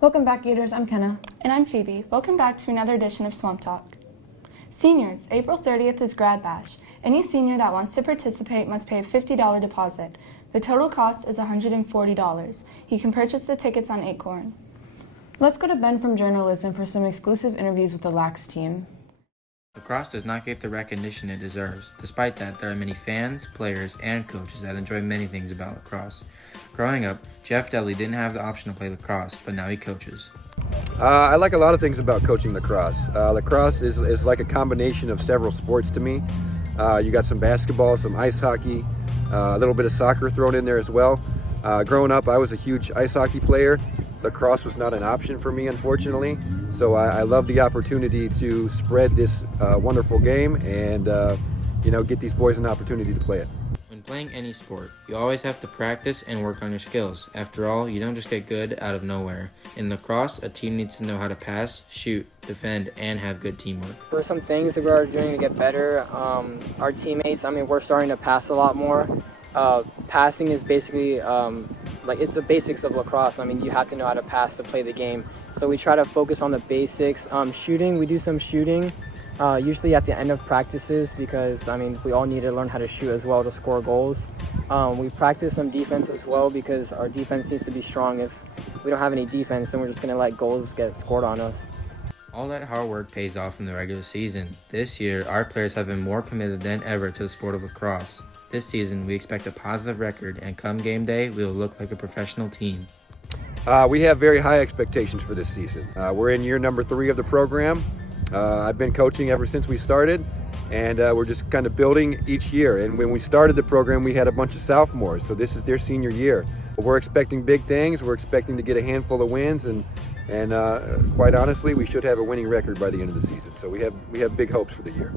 Welcome back, Gators. I'm Kenna. And I'm Phoebe. Welcome back to another edition of Swamp Talk. Seniors, April 30th is Grad Bash. Any senior that wants to participate must pay a $50 deposit. The total cost is $140. You can purchase the tickets on Acorn. Let's go to Ben from Journalism for some exclusive interviews with the LOLHS team. Lacrosse does not get the recognition it deserves. Despite that, there are many fans, players, and coaches that enjoy many things about lacrosse. Growing up, Jeff Dudley didn't have the option to play lacrosse, but now he coaches. I like a lot of things about coaching lacrosse. Lacrosse is like a combination of several sports to me. You got some basketball, some ice hockey, a little bit of soccer thrown in there as well. Growing up, I was a huge ice hockey player. Lacrosse was not an option for me, unfortunately. So I love the opportunity to spread this wonderful game and get these boys an opportunity to play it. When playing any sport, you always have to practice and work on your skills. After all, you don't just get good out of nowhere. In lacrosse, a team needs to know how to pass, shoot, defend, and have good teamwork. For some things that we're doing to get better, our teammates, we're starting to pass a lot more. Passing is basically, it's the basics of lacrosse. You have to know how to pass to play the game. So we try to focus on the basics. Shooting, we do some shooting, usually at the end of practices because, we all need to learn how to shoot as well to score goals. We practice some defense as well because our defense needs to be strong. If we don't have any defense, then we're just going to let goals get scored on us. All that hard work pays off in the regular season. This year, our players have been more committed than ever to the sport of lacrosse. This season, we expect a positive record, and come game day, we will look like a professional team. We have very high expectations for this season. We're in year number 3 of the program. I've been coaching ever since we started, and we're just kind of building each year. And when we started the program, we had a bunch of sophomores, so this is their senior year. We're expecting big things. We're expecting to get a handful of wins, and quite honestly, we should have a winning record by the end of the season. So we have big hopes for the year.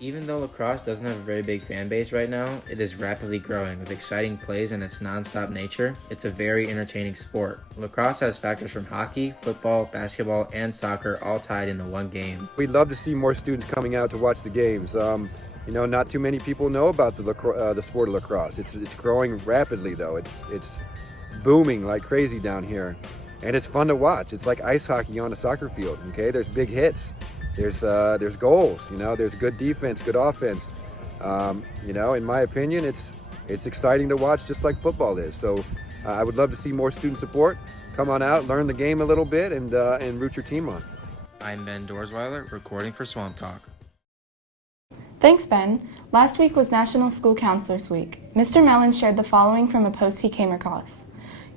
Even though lacrosse doesn't have a very big fan base right now, it is rapidly growing with exciting plays and its non-stop nature. It's a very entertaining sport. Lacrosse has factors from hockey, football, basketball, and soccer all tied into one game. We'd love to see more students coming out to watch the games. Not too many people know about the sport of lacrosse. It's growing rapidly though. It's booming like crazy down here, and it's fun to watch. It's like ice hockey on a soccer field. Okay, there's big hits. There's goals, there's good defense, good offense. In my opinion, it's exciting to watch just like football is. So I would love to see more student support. Come on out, learn the game a little bit, and root your team on. I'm Ben Dorsweiler, recording for Swamp Talk. Thanks, Ben. Last week was National School Counselors Week. Mr. Mellon shared the following from a post he came across.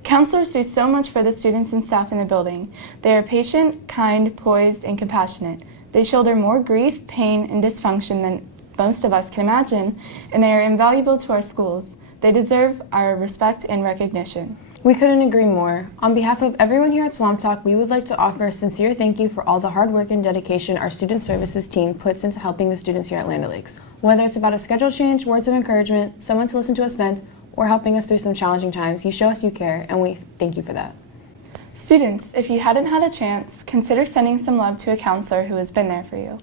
Counselors do so much for the students and staff in the building. They are patient, kind, poised, and compassionate. They shoulder more grief, pain, and dysfunction than most of us can imagine, and they are invaluable to our schools. They deserve our respect and recognition. We couldn't agree more. On behalf of everyone here at Swamp Talk, we would like to offer a sincere thank you for all the hard work and dedication our student services team puts into helping the students here at Land O'Lakes. Whether it's about a schedule change, words of encouragement, someone to listen to us vent, or helping us through some challenging times, you show us you care, and we thank you for that. Students, if you hadn't had a chance, consider sending some love to a counselor who has been there for you.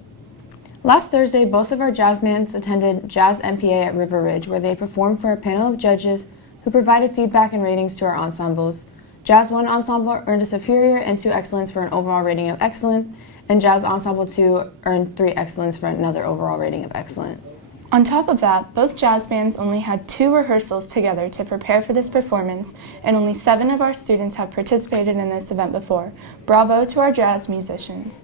Last Thursday, both of our jazzbands attended Jazz MPA at River Ridge, where they performed for a panel of judges who provided feedback and ratings to our ensembles. Jazz 1 Ensemble earned a Superior and 2 Excellence for an overall rating of Excellent, and Jazz Ensemble 2 earned 3 Excellence for another overall rating of Excellent. On top of that, both jazz bands only had 2 rehearsals together to prepare for this performance, and only 7 of our students have participated in this event before. Bravo to our jazz musicians.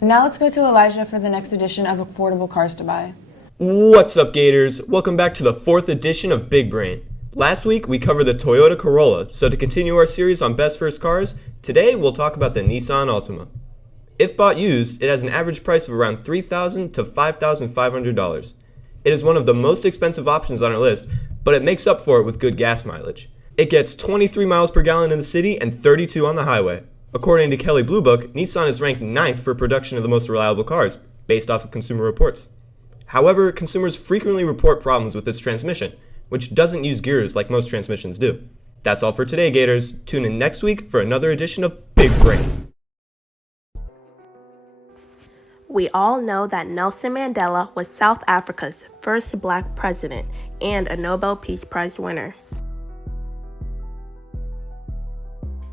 Now let's go to Elijah for the next edition of Affordable Cars to Buy. What's up, Gators? Welcome back to the 4th edition of Big Brain. Last week, we covered the Toyota Corolla, so to continue our series on Best First Cars, today we'll talk about the Nissan Altima. If bought used, it has an average price of around $3,000 to $5,500. It is one of the most expensive options on our list, but it makes up for it with good gas mileage. It gets 23 miles per gallon in the city and 32 on the highway. According to Kelley Blue Book, Nissan is ranked 9th for production of the most reliable cars, based off of Consumer Reports. However, consumers frequently report problems with its transmission, which doesn't use gears like most transmissions do. That's all for today, Gators. Tune in next week for another edition of Big Brain. We all know that Nelson Mandela was South Africa's first black president and a Nobel Peace Prize winner.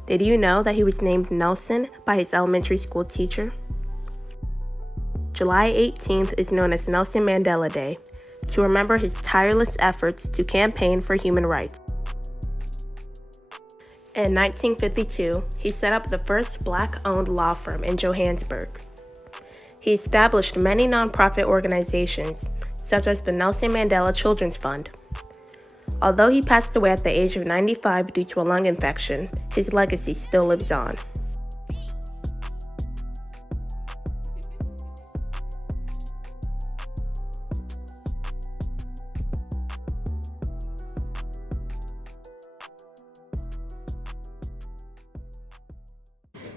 Did you know that he was named Nelson by his elementary school teacher? July 18th is known as Nelson Mandela Day, to remember his tireless efforts to campaign for human rights. In 1952, he set up the first Black-owned law firm in Johannesburg. He established many nonprofit organizations, such as the Nelson Mandela Children's Fund. Although he passed away at the age of 95 due to a lung infection, his legacy still lives on.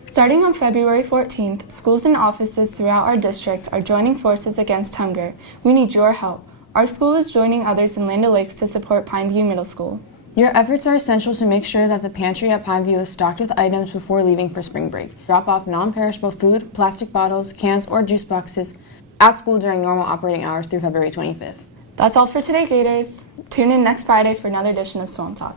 Starting on February 14th, schools and offices throughout our district are joining forces against hunger. We need your help. Our school is joining others in Land O'Lakes to support Pineview Middle School. Your efforts are essential to make sure that the pantry at Pineview is stocked with items before leaving for spring break. Drop off non-perishable food, plastic bottles, cans, or juice boxes at school during normal operating hours through February 25th. That's all for today, Gators. Tune in next Friday for another edition of Swamp Talk.